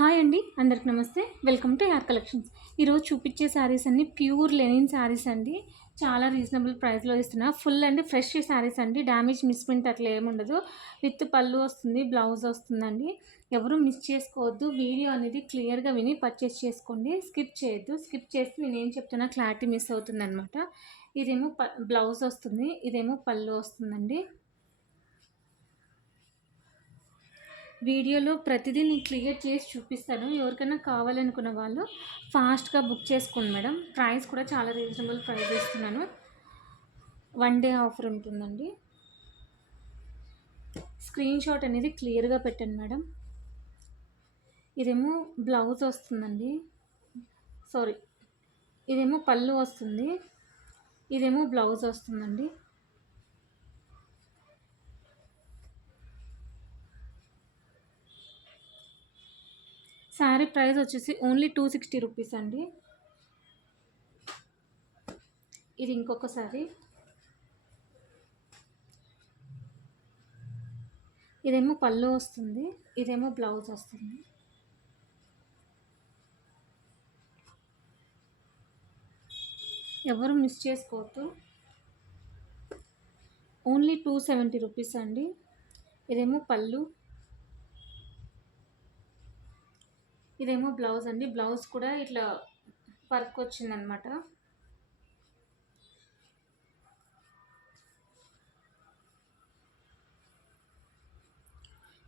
Hi అండి, అందరికి నమస్తే. వెల్కమ్ టు యార్ కలెక్షన్స్. ఈరోజు చూపించే శారీస్ అన్ని ప్యూర్ లెనిన్ శారీస్ అండి. చాలా రీజనబుల్ ప్రైస్లో ఇస్తున్నా. ఫుల్ అండి ఫ్రెష్ శారీస్ అండి. డ్యామేజ్ మిస్ప్రింట్ అట్లా ఏముండదు. విత్ పళ్ళు వస్తుంది, బ్లౌజ్ వస్తుందండి. ఎవరు మిస్ చేసుకోవద్దు. వీడియో అనేది క్లియర్గా విని పర్చేస్ చేసుకోండి. స్కిప్ చేయొద్దు. స్కిప్ చేస్తే నేను ఏం చెప్తున్నా క్లారిటీ మిస్ అవుతుంది అనమాట. ఇదేమో బ్లౌజ్ వస్తుంది, ఇదేమో పళ్ళు వస్తుందండి. వీడియోలో ప్రతిదీ నేను క్లియర్ చేసి చూపిస్తాను. ఎవరికైనా కావాలనుకున్న వాళ్ళు ఫాస్ట్గా బుక్ చేసుకోండి మేడం. ప్రైస్ కూడా చాలా రీజనబుల్ ప్రైస్ ఇస్తున్నాను. 1 డే ఆఫర్ ఉంటుందండి. స్క్రీన్ షాట్ అనేది క్లియర్గా పెట్టండి మేడం. ఇదేమో బ్లౌజ్ వస్తుందండి, సారీ, ఇదేమో పళ్ళు వస్తుంది, ఇదేమో బ్లౌజ్ వస్తుందండి. శారీ ప్రైస్ వచ్చేసి ఓన్లీ 260 రూపీస్ అండి. ఇది ఇంకొక శారీ. ఇదేమో పళ్ళు వస్తుంది, ఇదేమో బ్లౌజ్ వస్తుంది. ఎవరు మిస్ చేసుకోవద్దు. ఓన్లీ 270 రూపీస్ అండి. ఇదేమో పళ్ళు, ఇదేమో బ్లౌజ్ అండి. బ్లౌజ్ కూడా ఇట్లా వర్క్ వచ్చిందనమాట.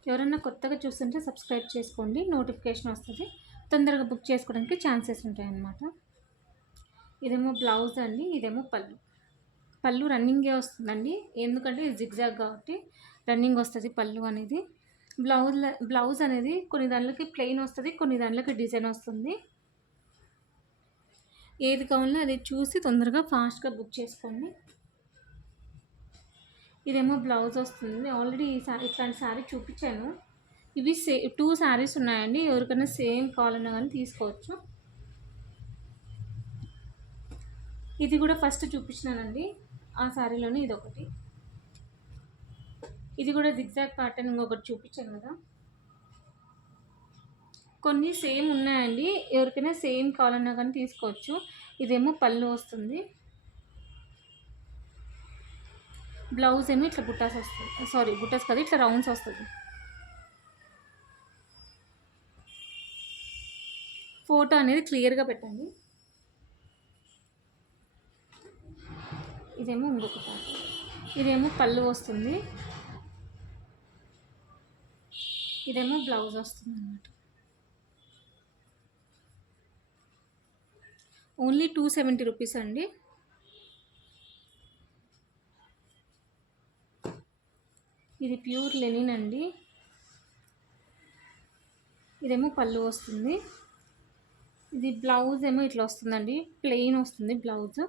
ఎవరన్నా కొత్తగా చూస్తుంటే సబ్స్క్రైబ్ చేసుకోండి, నోటిఫికేషన్ వస్తుంది. తొందరగా బుక్ చేసుకోవడానికి ఛాన్సెస్ ఉంటాయన్నమాట. ఇదేమో బ్లౌజ్ అండి, ఇదేమో పళ్ళు. పళ్ళు రన్నింగే వస్తుందండి, ఎందుకంటే ఇది జిగ్జాగ్ కాబట్టి రన్నింగ్ వస్తుంది పళ్ళు అనేది. బ్లౌజ్ అనేది కొన్ని దాంట్లోకి ప్లెయిన్ వస్తుంది, కొన్ని దాంట్లోకి డిజైన్ వస్తుంది. ఏది కావాలో అది చూసి తొందరగా ఫాస్ట్గా బుక్ చేసుకోండి. ఇదేమో బ్లౌజ్ వస్తుంది. ఆల్రెడీ ఇట్లాంటి శారీ చూపించాను. ఇవి 2 శారీస్ ఉన్నాయండి. ఎవరికైనా సేమ్ కావాలన్నా కానీ తీసుకోవచ్చు. ఇది కూడా ఫస్ట్ చూపించినానండి, ఆ శారీలోనే ఇదొకటి. ఇది కూడా జిగ్జాగ్ ప్యాటర్న్ ఇంకొకటి చూపించాను కదా. కొన్ని సేమ్ ఉన్నాయండి, ఎవరికైనా సేమ్ కావాలన్నా కానీ తీసుకోవచ్చు. ఇదేమో పళ్ళు వస్తుంది, బ్లౌజ్ ఏమో ఇట్లా బుట్టాస్ వస్తుంది, సారీ బుట్టాస్ కాదు, ఇట్లా రౌండ్స్ వస్తుంది. ఫోటో అనేది క్లియర్గా పెట్టండి. ఇదేమో ఇంకొక ప్యాటర్న్. ఇదేమో పళ్ళు వస్తుంది, ఇదేమో బ్లౌజ్ వస్తుంది అన్నమాట. ఓన్లీ 270 రూపీస్ అండి. ఇది ప్యూర్ లెనిన్ అండి. ఇదేమో పళ్ళు వస్తుంది, ఇది బ్లౌజ్ ఏమో ఇట్లా వస్తుందండి, ప్లెయిన్ వస్తుంది బ్లౌజ్.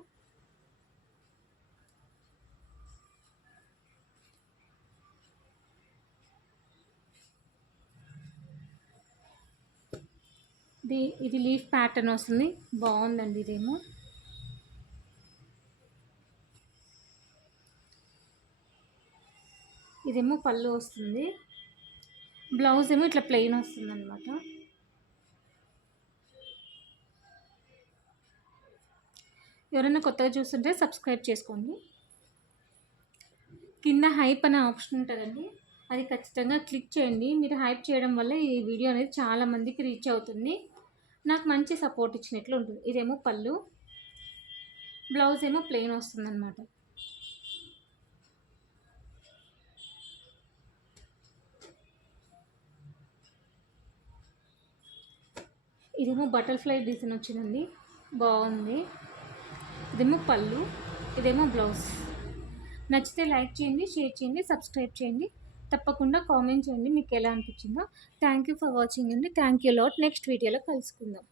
ఇది లీఫ్ ప్యాటర్న్ వస్తుంది, బాగుందండి. ఇదేమో పళ్ళు వస్తుంది, బ్లౌజ్ ఏమో ఇట్లా ప్లెయిన్ వస్తుంది అనమాట. ఎవరైనా కొత్తగా చూస్తుంటే సబ్స్క్రైబ్ చేసుకోండి. కింద హైప్ అనే ఆప్షన్ ఉంటుందండి, అది ఖచ్చితంగా క్లిక్ చేయండి. మీరు హైప్ చేయడం వల్ల ఈ వీడియో అనేది చాలామందికి రీచ్ అవుతుంది, నాకు మంచి సపోర్ట్ ఇచ్చినట్లు ఉంటుంది. ఇదేమో పళ్ళు, బ్లౌజ్ ఏమో ప్లెయిన్ వస్తుంది అనమాట. ఇదేమో బటర్ఫ్లై డిజైన్ వచ్చిందండి, బాగుంది. ఇదేమో పళ్ళు, ఇదేమో బ్లౌజ్. నచ్చితే లైక్ చేయండి, షేర్ చేయండి, సబ్స్క్రైబ్ చేయండి. తప్పకుండా కామెంట్ చేయండి మీకు ఎలా అనిపించిందో. థ్యాంక్ యూ ఫర్ వాచింగ్ అండి. Thank you lot. నెక్స్ట్ వీడియోలో కలుసుకుందాం.